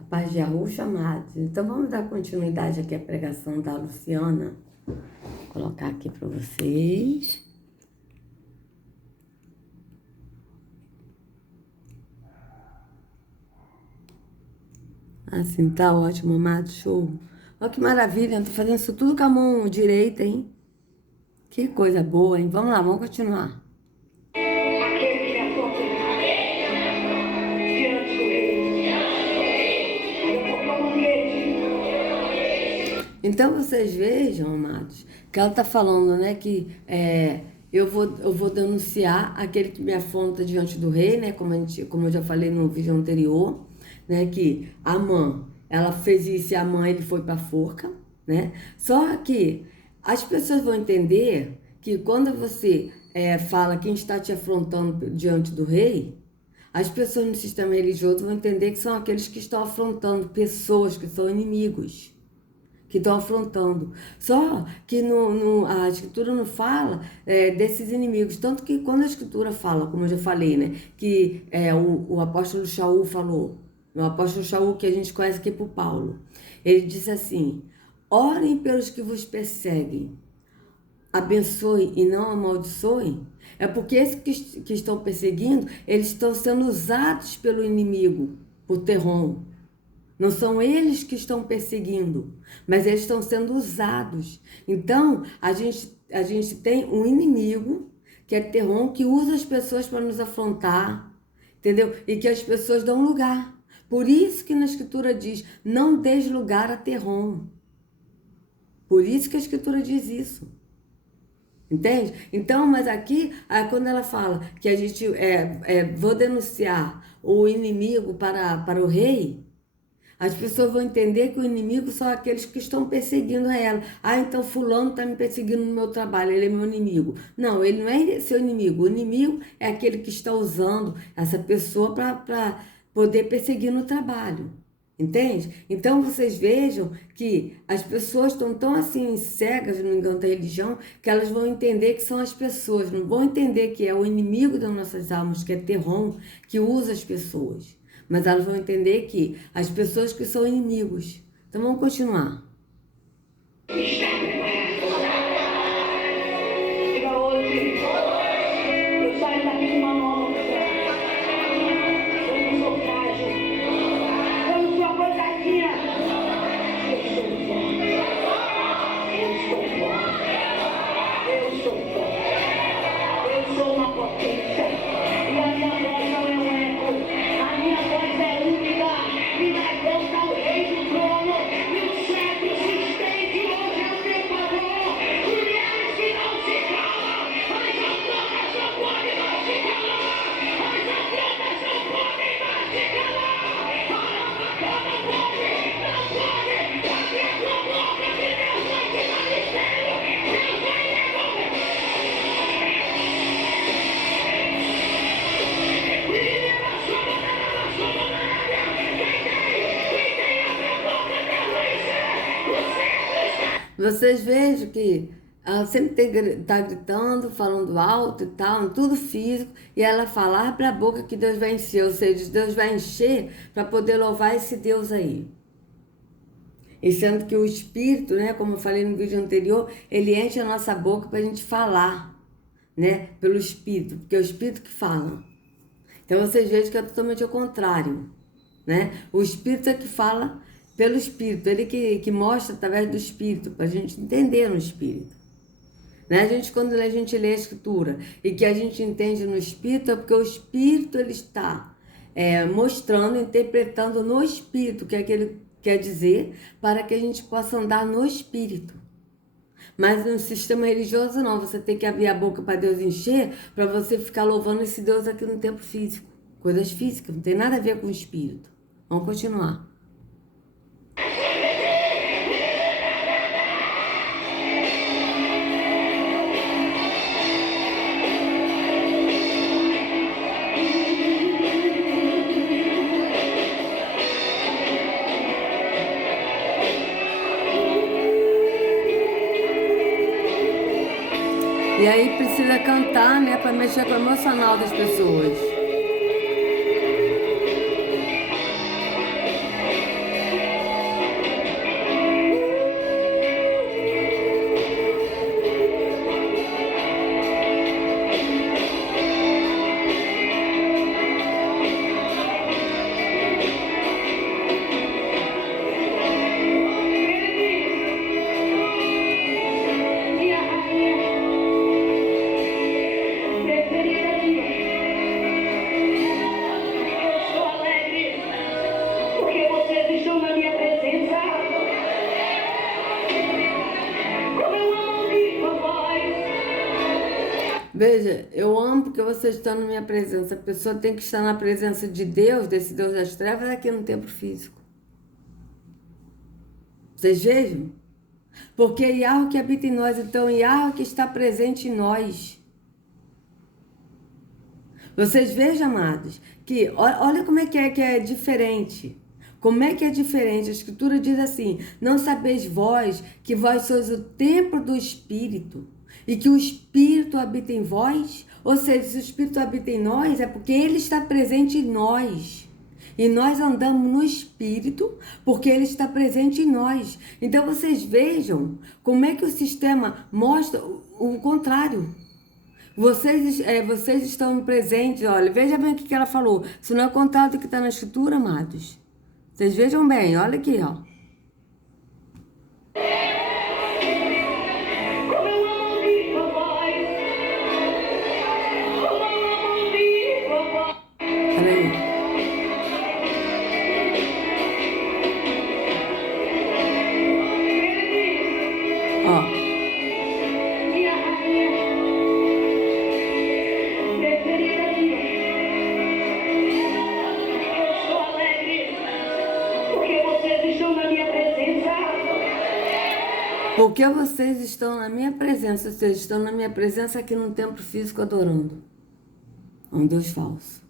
A paz de Arusha, amados. Então vamos dar continuidade aqui à pregação da Luciana. Vou colocar aqui para vocês. Assim, tá ótimo, amado, show. Olha que maravilha, eu tô fazendo isso tudo com a mão direita, hein? Que coisa boa, hein? Vamos lá, vamos continuar. Então vocês vejam, amados, que ela está falando, né, que eu vou denunciar aquele que me afronta diante do rei, né, como eu já falei no vídeo anterior, né, que Amã, ela fez isso e Amã ele foi para a forca, né? Só que as pessoas vão entender que quando você fala quem está te afrontando diante do rei, as pessoas no sistema religioso vão entender que são aqueles que estão afrontando pessoas que são inimigos, que estão afrontando. Só que a Escritura não fala desses inimigos. Tanto que quando a Escritura fala, como eu já falei, né, que o apóstolo Shaul falou, o apóstolo Shaul que a gente conhece aqui por Paulo, ele disse assim: orem pelos que vos perseguem, abençoem e não amaldiçoem. É porque esses que estão perseguindo, eles estão sendo usados pelo inimigo, por Terrom. Não são eles que estão perseguindo, mas eles estão sendo usados. Então, a gente tem um inimigo, que é Terrom, que usa as pessoas para nos afrontar, entendeu? E que as pessoas dão lugar. Por isso que na Escritura diz, não deis lugar a Terrom. Por isso que a Escritura diz isso. Entende? Então, mas aqui, quando ela fala que a gente vou denunciar o inimigo para o rei, as pessoas vão entender que o inimigo são aqueles que estão perseguindo ela. Ah, então fulano está me perseguindo no meu trabalho, ele é meu inimigo. Não, ele não é seu inimigo. O inimigo é aquele que está usando essa pessoa para poder perseguir no trabalho. Entende? Então vocês vejam que as pessoas estão tão assim cegas no engano da religião que elas vão entender que são as pessoas, não vão entender que é o inimigo das nossas almas, que é Terrom, que usa as pessoas. Mas elas vão entender que as pessoas que são inimigos. Então vamos continuar. Vocês vejam que ela sempre está gritando, falando alto e tal, tudo físico, e ela fala, abre a boca que Deus vai encher, ou seja, Deus vai encher para poder louvar esse Deus aí. E sendo que o Espírito, né, como eu falei no vídeo anterior, ele enche a nossa boca para a gente falar, né, pelo Espírito, porque é o Espírito que fala. Então vocês vejam que é totalmente ao contrário, né? O Espírito é que fala pelo Espírito, ele que mostra através do Espírito, para a gente entender no Espírito. Né? Quando a gente lê a Escritura e que a gente entende no Espírito, é porque o Espírito ele está mostrando, interpretando no Espírito o que é que ele quer dizer, para que a gente possa andar no Espírito. Mas no sistema religioso não, você tem que abrir a boca para Deus encher, para você ficar louvando esse Deus aqui no tempo físico. Coisas físicas, não tem nada a ver com o Espírito. Vamos continuar. E aí precisa cantar, né, para mexer com o emocional das pessoas. Veja, eu amo porque vocês estão na minha presença. A pessoa tem que estar na presença de Deus, desse Deus das trevas, aqui no tempo físico. Vocês vejam? Porque é Yahweh que habita em nós, então Yahweh que está presente em nós. Vocês vejam, amados, que olha como é que é diferente. Como é que é diferente? A Escritura diz assim: não sabeis vós que vós sois o templo do Espírito e que o Espírito habita em vós? Ou seja, se o Espírito habita em nós, é porque ele está presente em nós. E nós andamos no Espírito porque ele está presente em nós. Então vocês vejam como é que o sistema mostra o contrário. Vocês estão presentes, olha, veja bem o que ela falou. Isso não é o contrário do que está na Escritura, amados. Vocês vejam bem, olha aqui, ó. Peraí. Ó. Porque vocês estão na minha presença, vocês estão na minha presença aqui no templo físico adorando um Deus falso.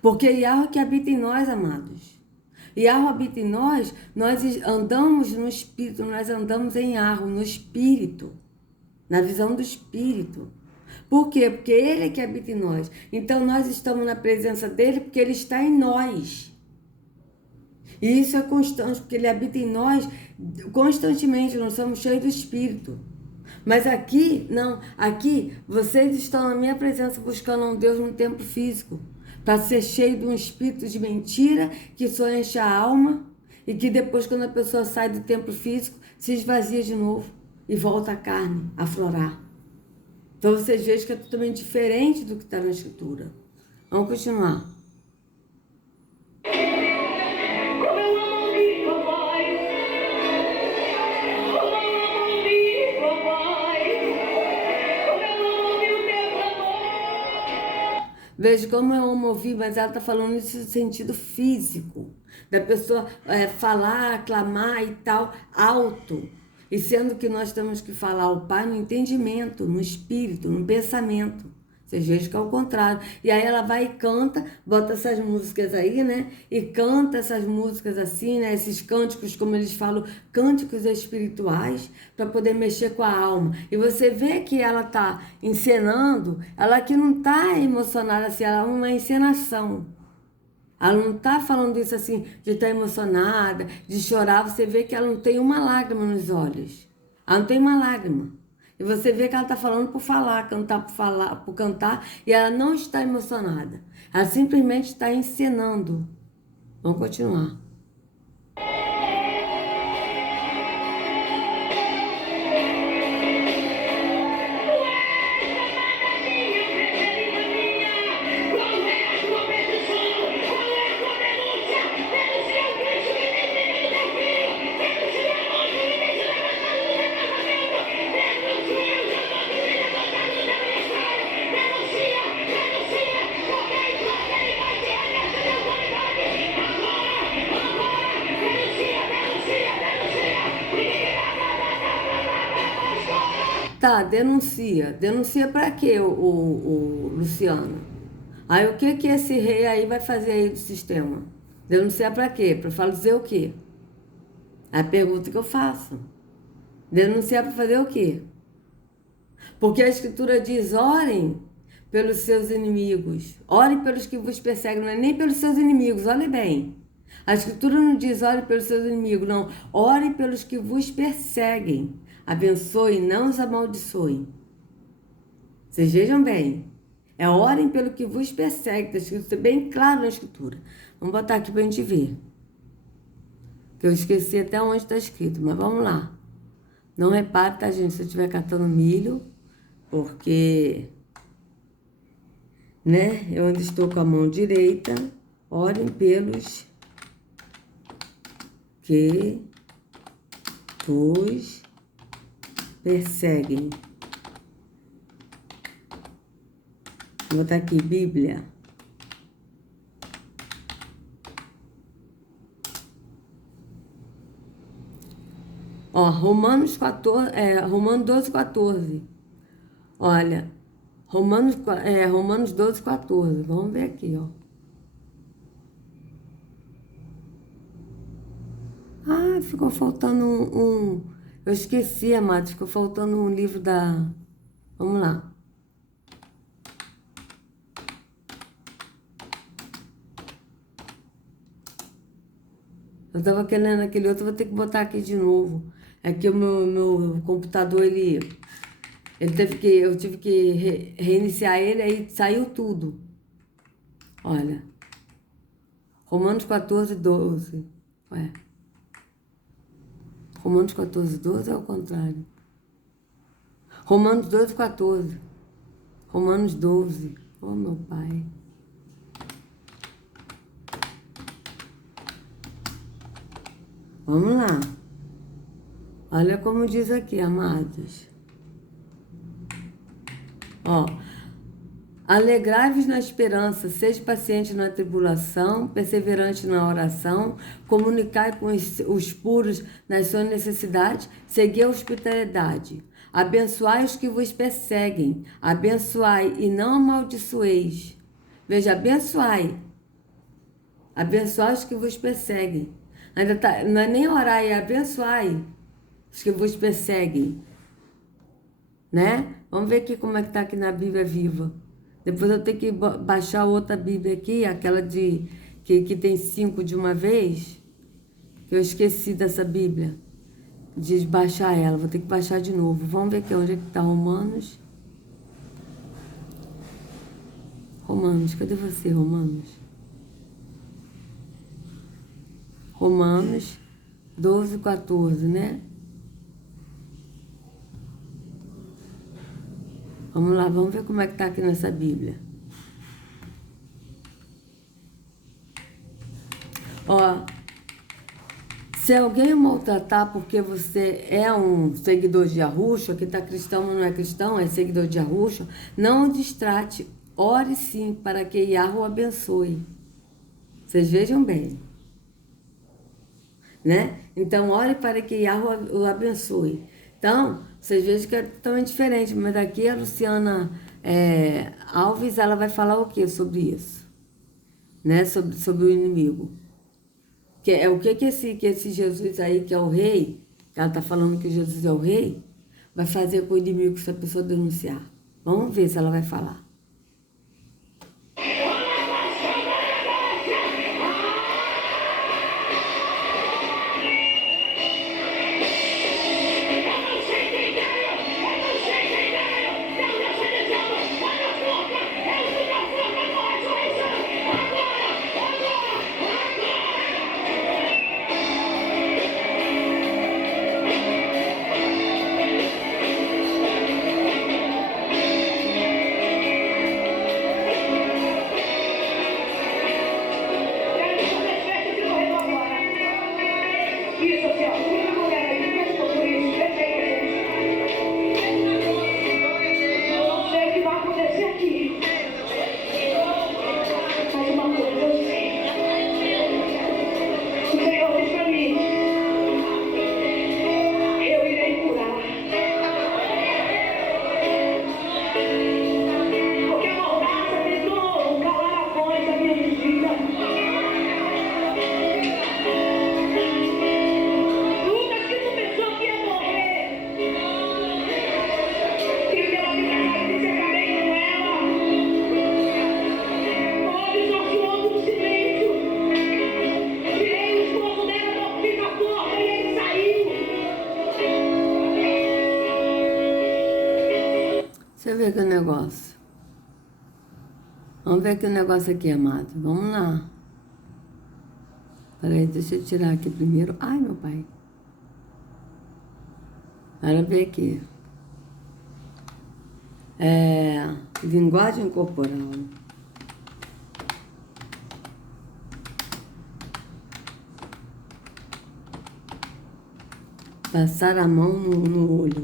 Porque Yahweh que habita em nós, amados. Yahweh habita em nós, nós andamos no Espírito, nós andamos em Yahweh, no Espírito, na visão do Espírito. Por quê? Porque Ele é que habita em nós. Então nós estamos na presença dEle porque Ele está em nós. E isso é constante, porque Ele habita em nós constantemente, nós somos cheios do Espírito. Mas aqui, não, aqui vocês estão na minha presença buscando um Deus no tempo físico, para ser cheio de um espírito de mentira que só enche a alma e que depois, quando a pessoa sai do templo físico, se esvazia de novo e volta a carne a florar. Então vocês vejam que é totalmente diferente do que está na Escritura. Vamos continuar. Veja como eu amo ouvir, mas ela está falando isso no sentido físico, da pessoa falar, clamar e tal, alto. E sendo que nós temos que falar ao Pai no entendimento, no espírito, no pensamento. Vocês vejam que é o contrário. E aí ela vai e canta, bota essas músicas aí, né? E canta essas músicas assim, né? Esses cânticos, como eles falam, cânticos espirituais, para poder mexer com a alma. E você vê que ela tá encenando, ela que não tá emocionada assim, ela é uma encenação. Ela não tá falando isso assim, de estar emocionada, de chorar. Você vê que ela não tem uma lágrima nos olhos. Ela não tem uma lágrima. E você vê que ela está falando por falar, cantar por falar, por cantar, e ela não está emocionada. Ela simplesmente está encenando. Vamos continuar. Tá, denuncia. Denuncia para quê, o Luciano? Aí o que esse rei aí vai fazer aí do sistema? Denunciar para quê? Para fazer o quê? É a pergunta que eu faço. Denunciar para fazer o quê? Porque a Escritura diz, orem pelos seus inimigos. Orem pelos que vos perseguem, não é nem pelos seus inimigos, olhem bem. A Escritura não diz, orem pelos seus inimigos, não. Orem pelos que vos perseguem. Abençoe, não os amaldiçoe. Vocês vejam bem. É orem pelo que vos persegue. Está escrito bem claro na Escritura. Vamos botar aqui para a gente ver. Que eu esqueci até onde está escrito, mas vamos lá. Não repare, tá, gente, se eu estiver catando milho, porque, né, eu ainda estou com a mão direita. Orem pelos que vos perseguem. Vou botar aqui, Bíblia. Ó, Romanos 14, Romanos 12, 14. Olha, Romanos 12, 14. Vamos ver aqui, ó. Ah, ficou faltando eu esqueci, amado, ficou faltando um livro da... Vamos lá. Eu tava querendo aquele outro, vou ter que botar aqui de novo. É que o meu computador, eu tive que reiniciar ele, aí saiu tudo. Olha. Romanos 14, 12. Ué. Romanos 14, 12 é o contrário. Romanos 12, 14. Romanos 12. Oh, meu pai. Vamos lá. Olha como diz aqui, amados. Ó. Alegrai-vos na esperança, seja paciente na tribulação, perseverante na oração, comunicai com os puros nas suas necessidades, segui a hospitalidade. Abençoai os que vos perseguem, abençoai e não amaldiçoeis. Veja, abençoai. Abençoai os que vos perseguem. Ainda tá, não é nem orar, é abençoai os que vos perseguem. Né? Vamos ver aqui como é que está aqui na Bíblia Viva. Depois eu tenho que baixar outra Bíblia aqui, aquela que tem 5 de uma vez, que eu esqueci dessa Bíblia, de baixar ela. Vou ter que baixar de novo. Vamos ver aqui onde é que está Romanos. Romanos, cadê você, Romanos? Romanos 12, 14, né? Vamos lá, vamos ver como é que está aqui nessa Bíblia. Ó, se alguém o maltratar porque você é um seguidor de Yahushua, que está cristão mas não é cristão, é seguidor de Yahushua, não o distrate, ore sim para que Yahu o abençoe. Vocês vejam bem. Né? Então, ore para que Yahu o abençoe. Então, vocês vejam que é totalmente diferente, mas daqui a Luciana Alves, ela vai falar o que sobre isso? Né? Sobre o inimigo. Que é o que esse Jesus aí, que é o rei, que ela está falando que Jesus é o rei, vai fazer com o inimigo se a pessoa denunciar. Vamos ver se ela vai falar. Deixa eu ver aqui o negócio. Vamos ver aqui o negócio aqui, amado. Vamos lá. Peraí, deixa eu tirar aqui primeiro. Ai, meu pai. Para ver aqui. Linguagem corporal. Passar a mão no olho.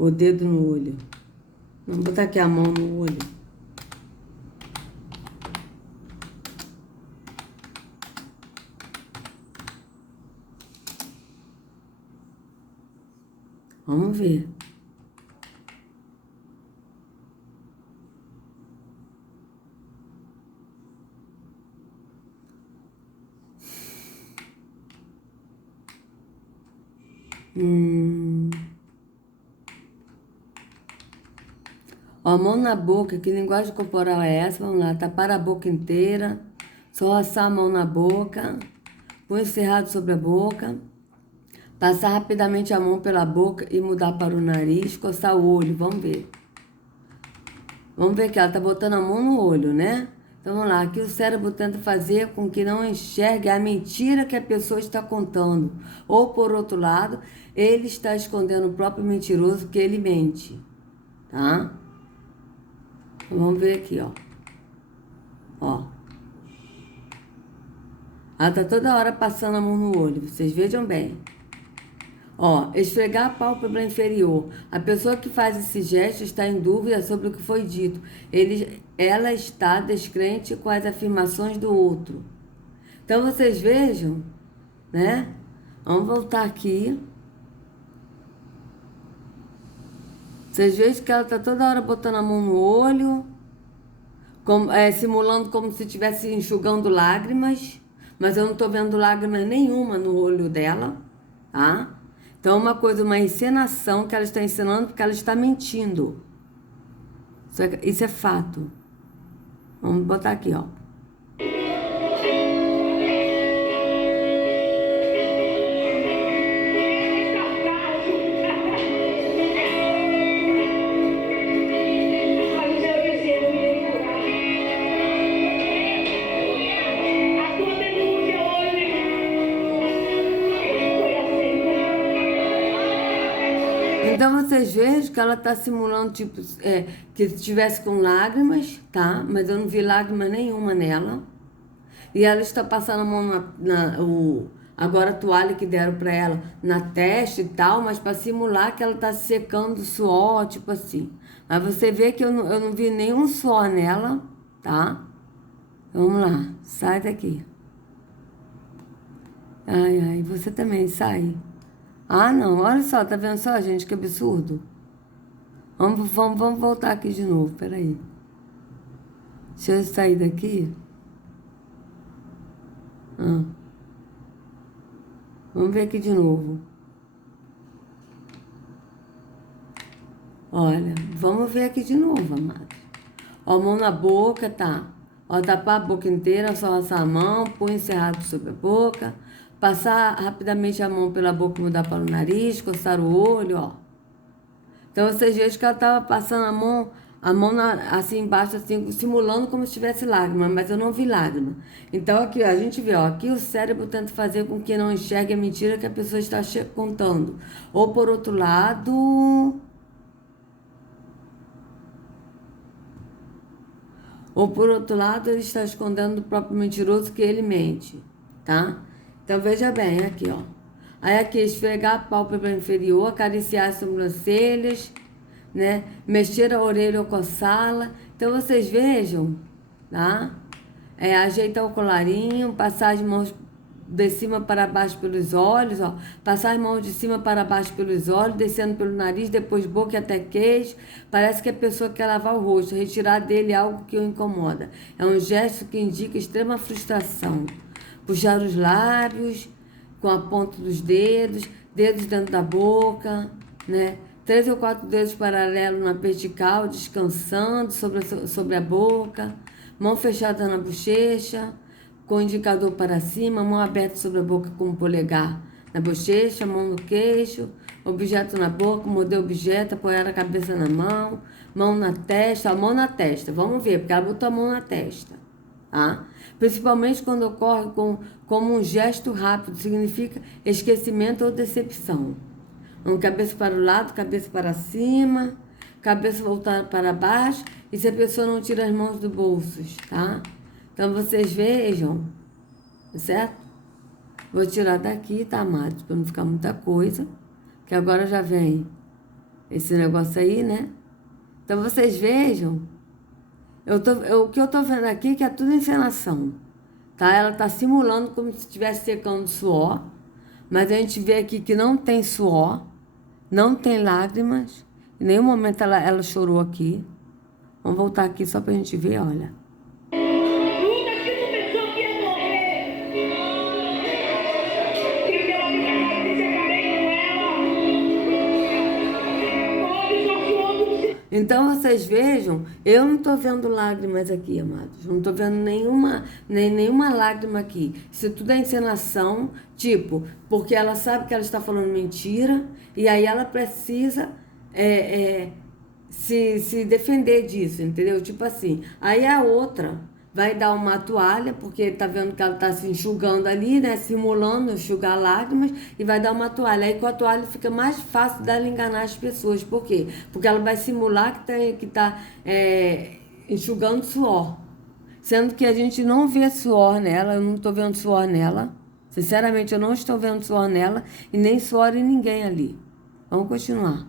O dedo no olho. Vamos botar aqui a mão no olho. Vamos ver. Ó, mão na boca, que linguagem corporal é essa? Vamos lá, tapar a boca inteira, só roçar a mão na boca, punho cerrado sobre a boca, passar rapidamente a mão pela boca e mudar para o nariz, coçar o olho, vamos ver. Vamos ver que ela tá botando a mão no olho, né? Então vamos lá, aqui o cérebro tenta fazer com que não enxergue a mentira que a pessoa está contando. Ou por outro lado, ele está escondendo o próprio mentiroso que ele mente, tá? Vamos ver aqui, ó. Ó. Ela tá toda hora passando a mão no olho, vocês vejam bem. Ó, esfregar a pálpebra inferior. A pessoa que faz esse gesto está em dúvida sobre o que foi dito. Ela está descrente com as afirmações do outro. Então vocês vejam, né? Vamos voltar aqui. Vocês vejam que ela tá toda hora botando a mão no olho, simulando como se estivesse enxugando lágrimas, mas eu não tô vendo lágrima nenhuma no olho dela, tá? Então, uma encenação que ela está ensinando porque ela está mentindo. Isso é fato. Vamos botar aqui, ó. Então vocês vejam que ela está simulando, tipo, que estivesse com lágrimas, tá? Mas eu não vi lágrima nenhuma nela. E ela está passando a mão agora a toalha que deram para ela na testa e tal, mas para simular que ela está secando o suor, tipo assim. Mas você vê que eu não vi nenhum suor nela, tá? Vamos lá, sai daqui. Ai, ai, você também sai. Ah, não, olha só, tá vendo só, gente, que absurdo. Vamos voltar aqui de novo, peraí. Deixa eu sair daqui. Vamos ver aqui de novo. Olha, vamos ver aqui de novo, amado. Ó, mão na boca, tá? Ó, tapar a boca inteira, só roçar a mão, punho cerrado sobre a boca, passar rapidamente a mão pela boca, mudar para o nariz, coçar o olho, ó. Então vocês veem que ela estava passando assim embaixo, assim, simulando como se tivesse lágrima, mas eu não vi lágrima. Então aqui, ó, a gente vê, ó, aqui o cérebro tenta fazer com que não enxergue a mentira que a pessoa está contando. Ou por outro lado, ele está escondendo do próprio mentiroso que ele mente, tá? Então veja bem, aqui, ó. Aí aqui, esfregar a pálpebra inferior, acariciar as sobrancelhas, né? Mexer a orelha ou coçá-la. Então vocês vejam, tá? Ajeitar o colarinho, passar as mãos de cima para baixo pelos olhos, ó. Passar as mãos de cima para baixo pelos olhos, descendo pelo nariz, depois boca e até queixo. Parece que a pessoa quer lavar o rosto, retirar dele algo que o incomoda. É um gesto que indica extrema frustração. Puxar os lábios com a ponta dos dedos, dedos dentro da boca, né? 3 ou 4 dedos paralelos na vertical, descansando sobre a boca, mão fechada na bochecha, com o indicador para cima, mão aberta sobre a boca com o polegar na bochecha, mão no queixo, objeto na boca, morder o objeto, apoiar a cabeça na mão na testa, a mão na testa, vamos ver, porque ela botou a mão na testa, tá? Principalmente quando ocorre como um gesto rápido, significa esquecimento ou decepção. Cabeça para o lado, cabeça para cima, cabeça voltada para baixo, e se a pessoa não tira as mãos do bolso, tá? Então vocês vejam, certo? Vou tirar daqui, tá, amados? Para não ficar muita coisa, que agora já vem esse negócio aí, né? Então vocês vejam, o que eu tô vendo aqui que é tudo encenação, tá? Ela tá simulando como se estivesse secando suor, mas a gente vê aqui que não tem suor, não tem lágrimas, em nenhum momento ela chorou aqui. Vamos voltar aqui só pra gente ver, olha. Então vocês vejam, eu não estou vendo lágrimas aqui, amados. Não estou vendo nenhuma lágrima aqui. Isso tudo é encenação, tipo, porque ela sabe que ela está falando mentira e aí ela precisa se defender disso, entendeu? Tipo assim, aí a outra vai dar uma toalha, porque tá vendo que ela tá se enxugando ali, né? Simulando enxugar lágrimas, e vai dar uma toalha. Aí com a toalha fica mais fácil dela enganar as pessoas. Por quê? Porque ela vai simular que tá enxugando suor. Sendo que a gente não vê suor nela, eu não tô vendo suor nela. Sinceramente, eu não estou vendo suor nela, e nem suor em ninguém ali. Vamos continuar.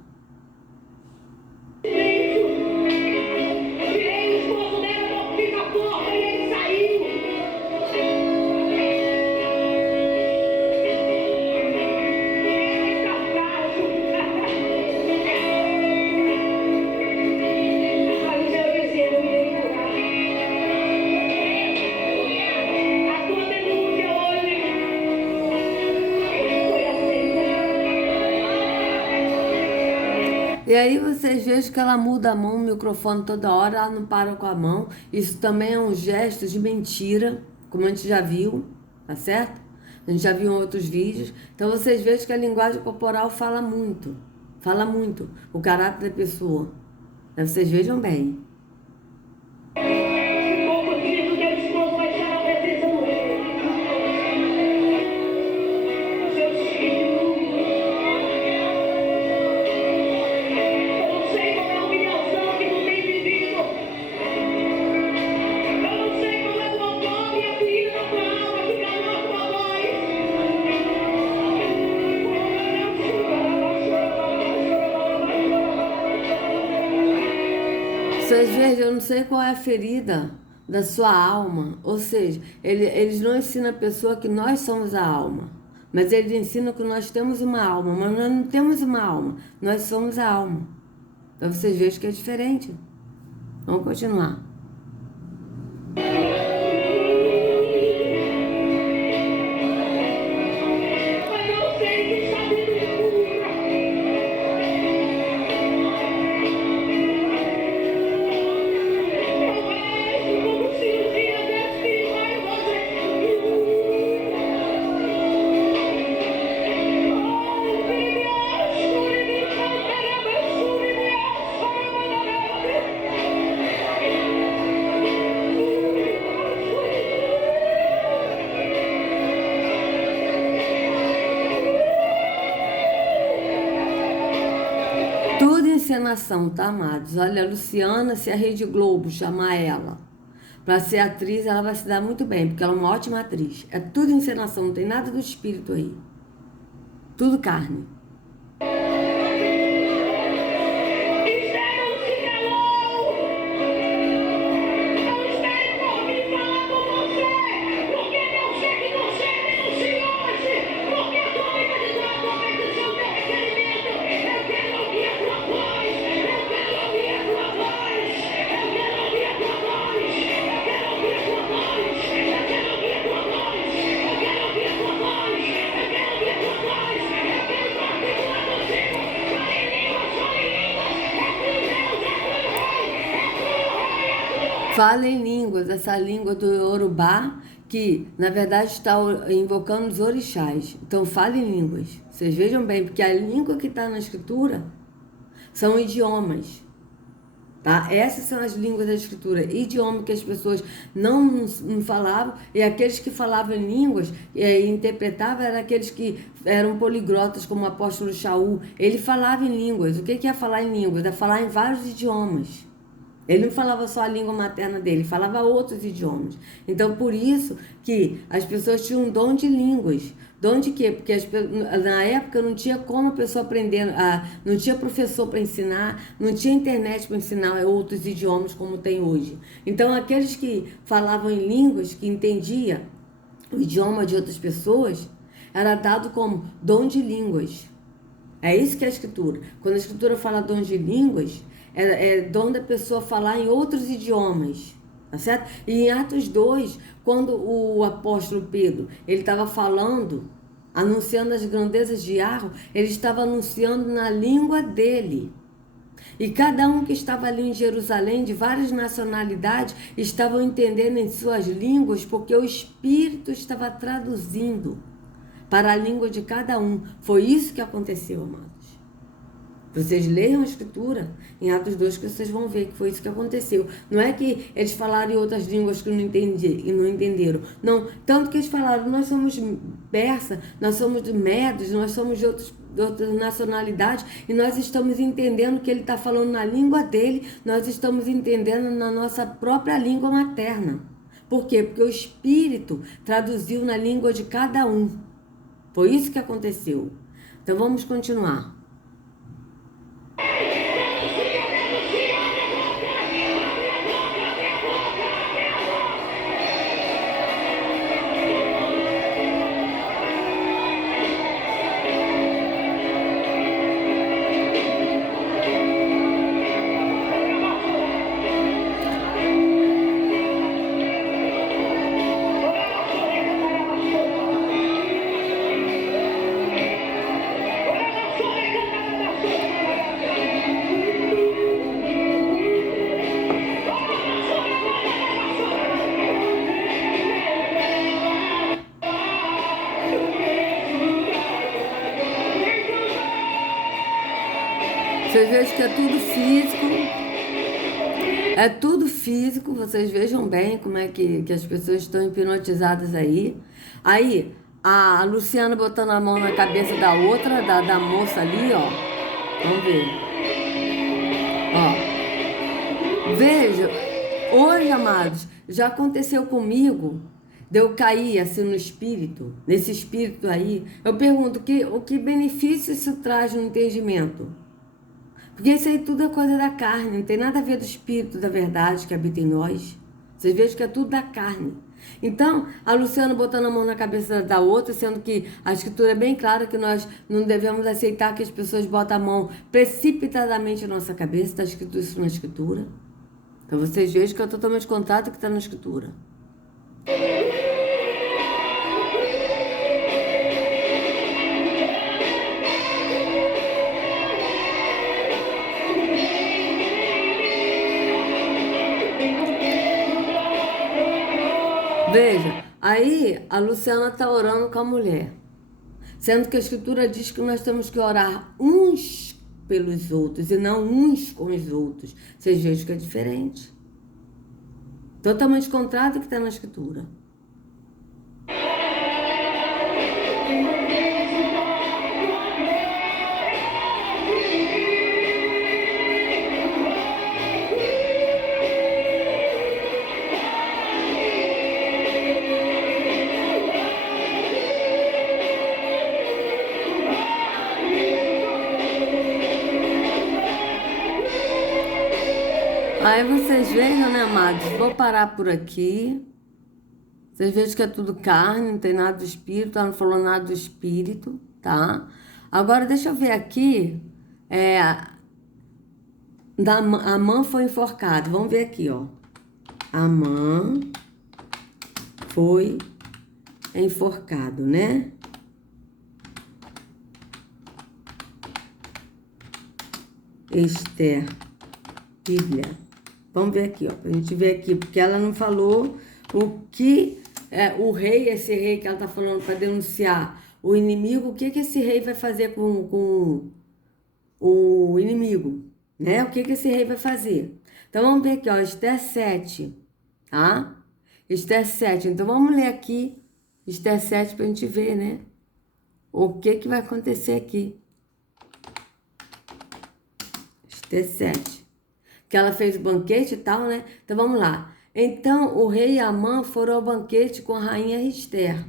E aí vocês vejam que ela muda a mão, o microfone toda hora, ela não para com a mão. Isso também é um gesto de mentira, como a gente já viu, tá certo? A gente já viu em outros vídeos. Então vocês vejam que a linguagem corporal fala muito o caráter da pessoa. Então, vocês vejam bem. Vocês vejam, eu não sei qual é a ferida da sua alma. Ou seja, eles não ensinam a pessoa que nós somos a alma. Mas eles ensinam que nós temos uma alma. Mas nós não temos uma alma. Nós somos a alma. Então vocês vejam que é diferente. Vamos continuar. Tudo encenação, tá, amados? Olha, a Luciana, se a Rede Globo chamar ela para ser atriz, ela vai se dar muito bem, porque ela é uma ótima atriz. É tudo encenação, não tem nada do espírito aí. Tudo carne. Fala em línguas, essa língua do Yorubá, que na verdade está invocando os orixás. Então fala em línguas. Vocês vejam bem, porque a língua que está na escritura são idiomas. Tá? Essas são as línguas da escritura, idioma que as pessoas não falavam, e aqueles que falavam em línguas e interpretavam eram aqueles que eram poliglotas, como o apóstolo Shaul. Ele falava em línguas. O que é falar em línguas? É falar em vários idiomas. Ele não falava só a língua materna dele, falava outros idiomas. Então, por isso que as pessoas tinham um dom de línguas. Dom de quê? Porque na época não tinha como a pessoa aprender, não tinha professor para ensinar, não tinha internet para ensinar outros idiomas como tem hoje. Então, aqueles que falavam em línguas, que entendiam o idioma de outras pessoas, era dado como dom de línguas. É isso que é a escritura. Quando a escritura fala dom de línguas, é dom da pessoa falar em outros idiomas, tá certo? E em Atos 2, quando o apóstolo Pedro, ele estava falando, anunciando as grandezas de Yahweh, ele estava anunciando na língua dele. E cada um que estava ali em Jerusalém, de várias nacionalidades, estavam entendendo em suas línguas, porque o Espírito estava traduzindo para a língua de cada um. Foi isso que aconteceu, amados. Vocês leiam a escritura em Atos 2 que vocês vão ver que foi isso que aconteceu. Não é que eles falaram em outras línguas que não entenderam. Não, tanto que eles falaram, nós somos persa, nós somos de medos, nós somos de outras nacionalidades e nós estamos entendendo o que ele está falando na língua dele, nós estamos entendendo na nossa própria língua materna. Por quê? Porque o Espírito traduziu na língua de cada um. Foi isso que aconteceu. Então vamos continuar. Vocês vejam que é tudo físico. É tudo físico. Vocês vejam bem como é que as pessoas estão hipnotizadas aí. Aí, a Luciana botando a mão na cabeça da outra, da moça ali, ó. Vamos ver. Ó. Veja, hoje, amados, já aconteceu comigo de eu cair assim no espírito, nesse espírito aí. Eu pergunto, o que benefício isso traz no entendimento? Porque isso aí tudo é coisa da carne, não tem nada a ver do Espírito da verdade que habita em nós. Vocês vejam que é tudo da carne. Então, a Luciana botando a mão na cabeça da outra, sendo que a Escritura é bem clara que nós não devemos aceitar que as pessoas botem a mão precipitadamente na nossa cabeça, está escrito isso na Escritura. Então, vocês vejam que é totalmente contrário do que está na Escritura. Veja, aí a Luciana está orando com a mulher, sendo que a Escritura diz que nós temos que orar uns pelos outros e não uns com os outros. Vocês vejam que é diferente. Totalmente contrário do que está na Escritura. Aí vocês vejam, né, amados? Vou parar por aqui. Vocês vejam que é tudo carne, não tem nada do espírito, ela não falou nada do espírito, tá? Agora, deixa eu ver aqui. Amã foi enforcado. Vamos ver aqui, ó. Amã foi enforcado, né? Esther, Bíblia. Vamos ver aqui, ó, pra gente ver aqui, porque ela não falou o que o rei, esse rei que ela tá falando para denunciar o inimigo, o que esse rei vai fazer com o inimigo, né? O que esse rei vai fazer? Então vamos ver aqui, ó, Esther 7, tá? Esther 7. Então vamos ler aqui Esther 7 pra gente ver, né? O que vai acontecer aqui. Esther 7. que ela fez o banquete e tal, né? Então vamos lá. Então o rei e Amã foram ao banquete com a rainha Ester.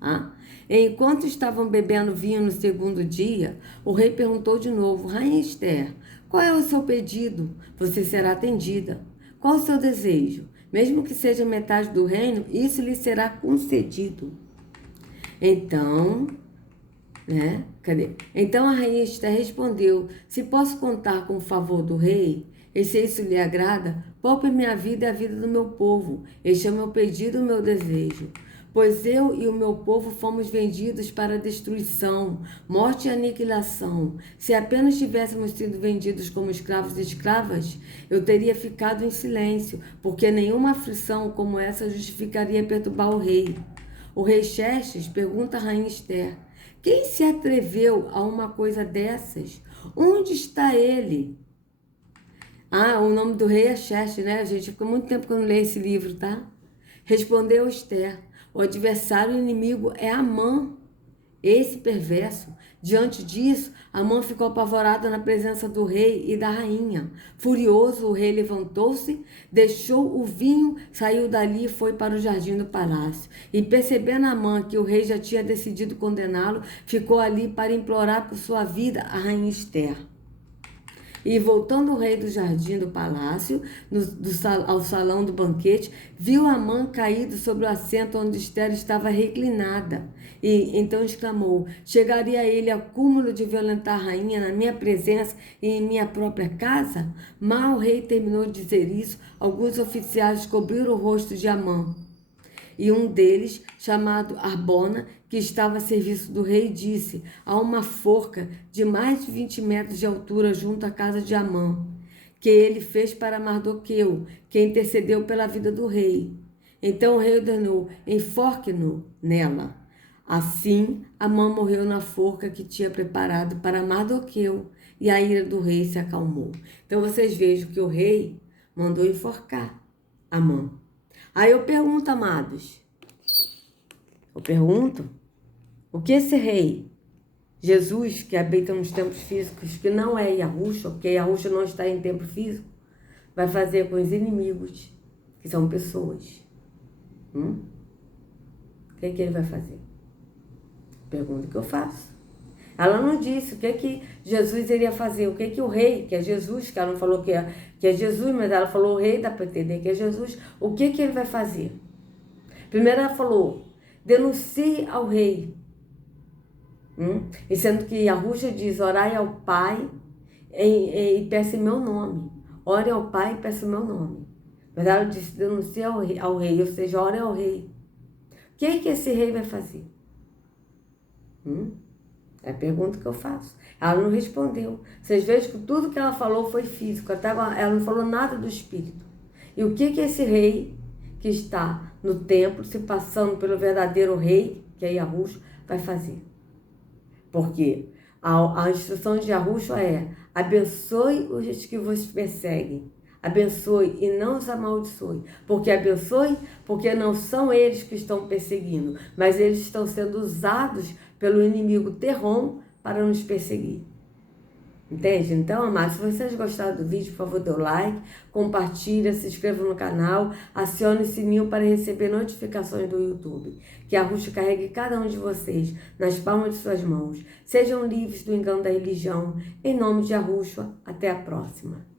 Tá? Enquanto estavam bebendo vinho no segundo dia, o rei perguntou de novo: Rainha Ester, qual é o seu pedido? Você será atendida. Qual o seu desejo? Mesmo que seja metade do reino, isso lhe será concedido. Então, né? Cadê? Então a rainha Esther respondeu: Se posso contar com o favor do rei, e se isso lhe agrada, poupe minha vida e a vida do meu povo. Este é o meu pedido e o meu desejo. Pois eu e o meu povo fomos vendidos para destruição, morte e aniquilação. Se apenas tivéssemos sido vendidos como escravos e escravas, eu teria ficado em silêncio, porque nenhuma aflição como essa justificaria perturbar o rei. O rei Xerxes pergunta à rainha Esther: Quem se atreveu a uma coisa dessas? Onde está ele? O nome do rei é Xerxes, né? A gente ficou muito tempo que eu não leio esse livro, tá? Respondeu Esther: O adversário inimigo é Amã, esse perverso. Diante disso, Amã ficou apavorada na presença do rei e da rainha. Furioso, o rei levantou-se, deixou o vinho, saiu dali e foi para o jardim do palácio. E percebendo Amã que o rei já tinha decidido condená-lo, ficou ali para implorar por sua vida a rainha Esther. E voltando o rei do jardim do palácio, ao salão do banquete, viu Amã caído sobre o assento onde Esther estava reclinada. E então exclamou: Chegaria a ele ao cúmulo de violentar a rainha na minha presença e em minha própria casa? Mal o rei terminou de dizer isso, alguns oficiais cobriram o rosto de Amã. E um deles, chamado Arbona, que estava a serviço do rei, disse: Há uma forca de mais de 20 metros de altura junto à casa de Amã, que ele fez para Mardoqueu, que intercedeu pela vida do rei. Então o rei ordenou: enforque-no nela. Assim, Amã morreu na forca que tinha preparado para Mardoqueu, e a ira do rei se acalmou. Então vocês vejam que o rei mandou enforcar Amã. Aí eu pergunto, amados, o que esse rei, Jesus, que habita nos tempos físicos, que não é Yahushua, porque Yahushua não está em tempo físico, vai fazer com os inimigos, que são pessoas? O que ele vai fazer? Pergunta que eu faço. Ela não disse o que Jesus iria fazer, o que o rei, que é Jesus, que ela não falou que é Jesus, mas ela falou o rei, dá para entender que é Jesus, o que ele vai fazer? Primeiro ela falou: denuncie ao rei. E sendo que Yahushua diz: orai ao Pai e peça em meu nome. Ore ao Pai e peça em meu nome. Mas ela disse: denuncie ao rei, ou seja, ore ao rei. O que esse rei vai fazer? É a pergunta que eu faço. Ela não respondeu. Vocês vejam que tudo que ela falou foi físico. Até ela não falou nada do espírito. E o que esse rei que está no templo, se passando pelo verdadeiro rei, que é Yahushua, vai fazer? Porque a instrução de Yahushua é: abençoe os que vos perseguem. Abençoe e não os amaldiçoe. Porque abençoe, porque não são eles que estão perseguindo, mas eles estão sendo usados pelo inimigo Terrom para nos perseguir. Entende? Então, amados, se vocês gostaram do vídeo, por favor, dê o like, compartilha, se inscreva no canal, acione o sininho para receber notificações do YouTube. Que a Yahushua carregue cada um de vocês nas palmas de suas mãos. Sejam livres do engano da religião. Em nome de Yahushua, até a próxima.